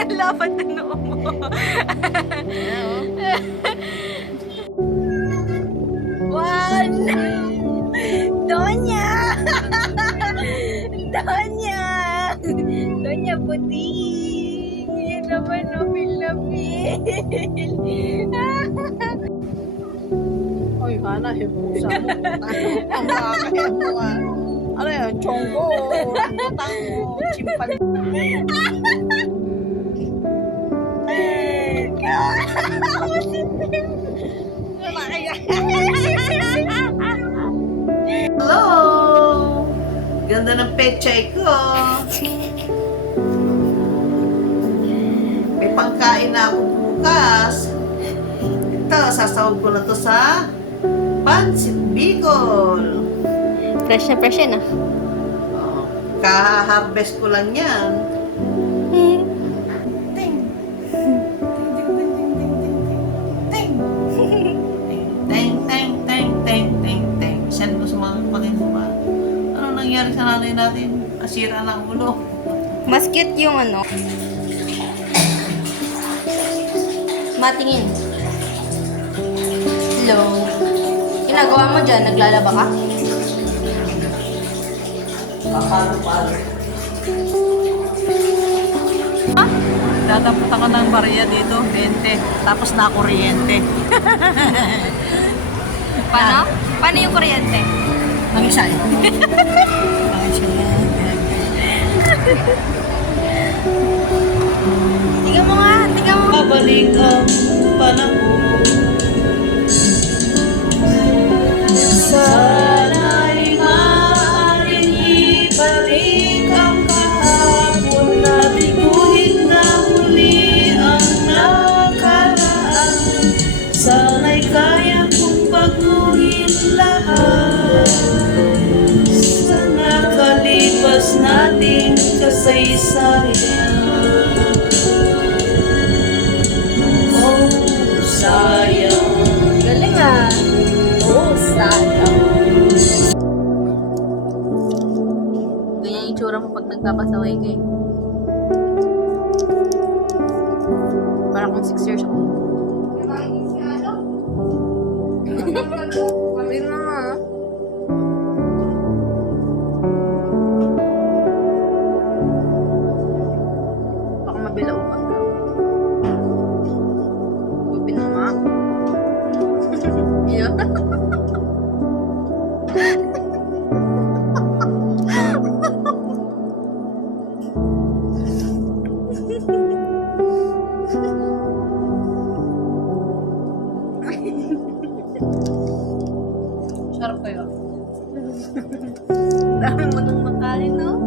Ang lapad na noo mo. One! Donya! Donya! Donya puti! Yan naman, napil. Oy, Hana, hibusa mo. Ang makakaya mo nga. Ano yan? Chonggo. Butang mo. Chimpan. Hello! Ganda ng pechay ko. May pangkain na ako bukas. Ito, sasawag ko na to sa Pansit Bicol. Fresh na ah. Oh, kaha-harvest ko lang yan. Ting. Ting. Ting. Send mo sa mga kapatid mo ba? Ano nangyari sa nanay natin? Asira ng ulo. Mas cute yung ano. Matingin. Hello. Ginagawa mo dyan? Naglalaba ka? Palo. Tatapunta ka ng barya dito, 20. Tapos na kuryente. Paano? Paano yung kuryente? Ang isa eh. Tingnan mo nga. Babalik ang panahon. Sana'y maaaring ibalik ang kahapon na biguhin na muli ang nakaraan. Sana'y kaya kong baguhin lahat sa nakalipas nating kasaysayan. Oh, sayang. Galing ah. Oh, sayang. Ganyan yung itsura mo pag nagpapasaway ka eh. Parang kung 6 years old. Wait na nga. Baka mabilaupan ka. Open na nga. Yeah. Sarap kayo. Dami mo nang makain, no?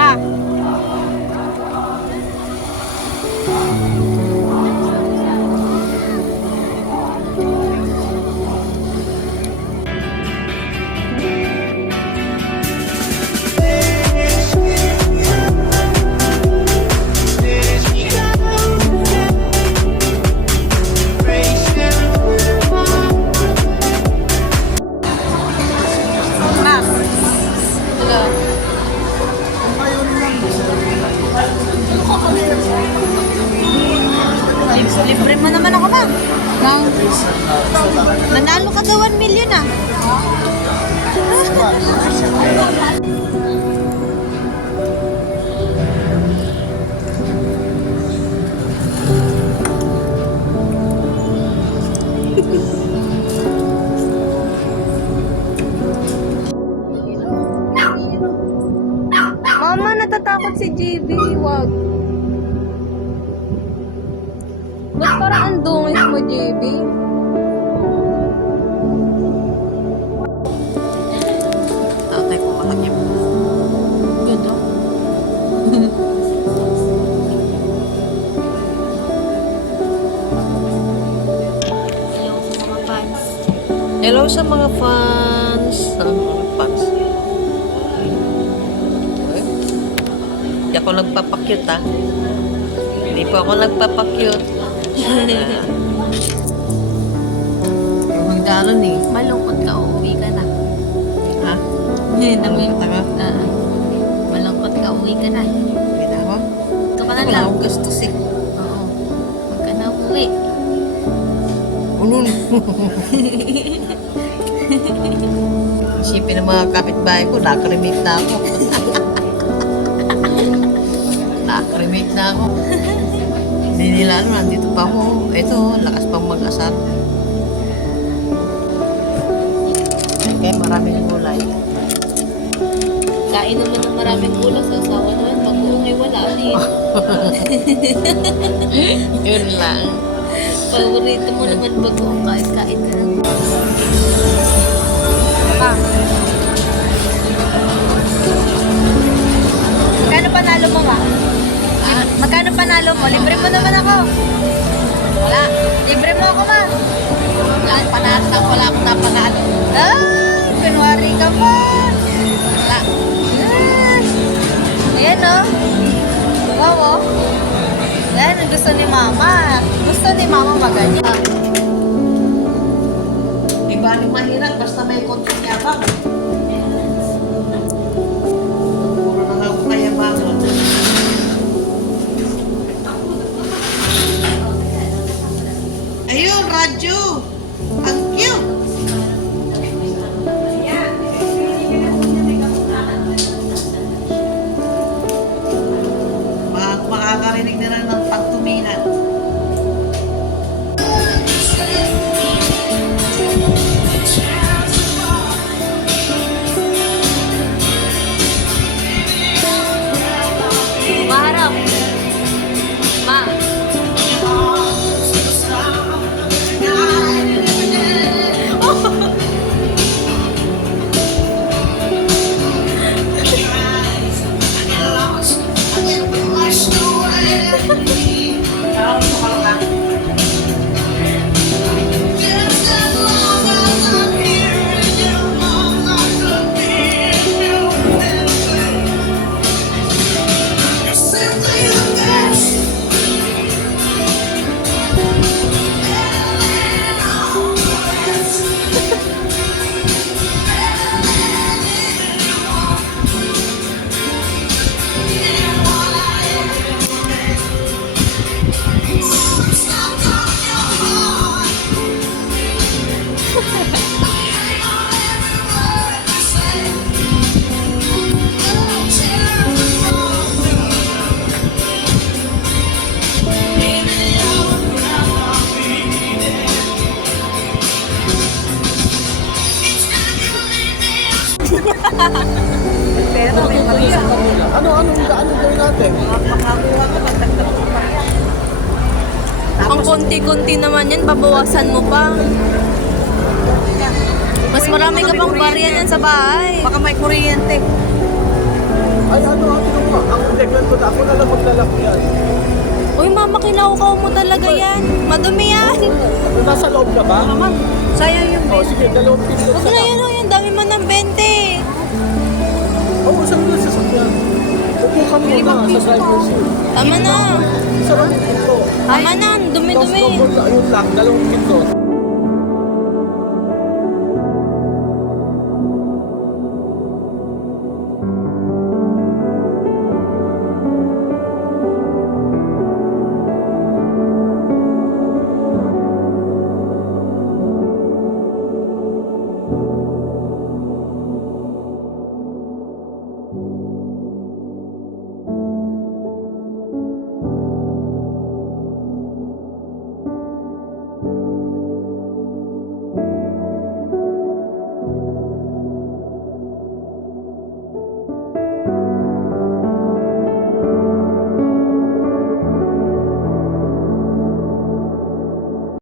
Ma. Libre mo naman ako, ma'am. Nanalo ka daw 1 million ah. Mama, natatakot si JB. Wag. Ba't parang ang dungis mo, JB? Tatay ko kalagyan mo. Ganda. Hello sa mga fans. Mga fans. Hindi ako nagpapakyut ha. Hindi po ako nagpapakyut. Magdalon eh. Malungkot ka, uuwi ka na. Ha? Malungkot ka. Malungkot ka, uwi ka na. Hindi na ako. Ito ka na Wala lang. akong gastos eh. Oo. Huwag ka na uwi. Unun. Isipin ng mga kapitbahay ko, nakaremate na ako. Nakaremate na ako. Hindi nila alam, nandito pa ako. Ito, lakas pang mag-asar. Kaya maraming gulay. Kain naman ng maraming ulam sa asawa naman. Pag uuwi, wala din. Yun lang. Paborito mo naman pag kain ka lang. Magkano panalo mo ba? Magkano panalo mo? Libre mo naman ako. Wala. Libre mo ako, ma. Wala akong napanalo. Ay, pinwari ka pa. Wala. Ay. Ayan, oh. Wow, oh. Yan, ang gusto ni mama. Gusto ni mama maganyan. Di ba rin mahirap, basta may konting yabang. Puro na nga ako kayabangan. Ayun, radyo! Ang cute! Makakarinig na rin ng pagtuminan. Maharap. Ma. Pero may Maria. Ano gawin natin? Makakuha ka, magdagdag mo Maria. Ang konti-konti naman yan, babawasan mo pa. Mas marami ka pang barya yan sa bahay. Baka may kuryente. Ay, ano ba? Ang deglan ko na. Ako na lang magdala ko yan. Uy, mama, kinaukaw mo talaga yan. Madumi yan. Nasa loob ka ba? Sayang yung Oh, sige, 2 pindot Huwag na yan, oh, yan. Dami mo ng 20. Oo, saan mo sa sakyan? Upo ka muna sa driver's seat. Tama na. Sarap dito. Tama na, Tapos dumi-dumi. double na, ayun lang, 2 pindot.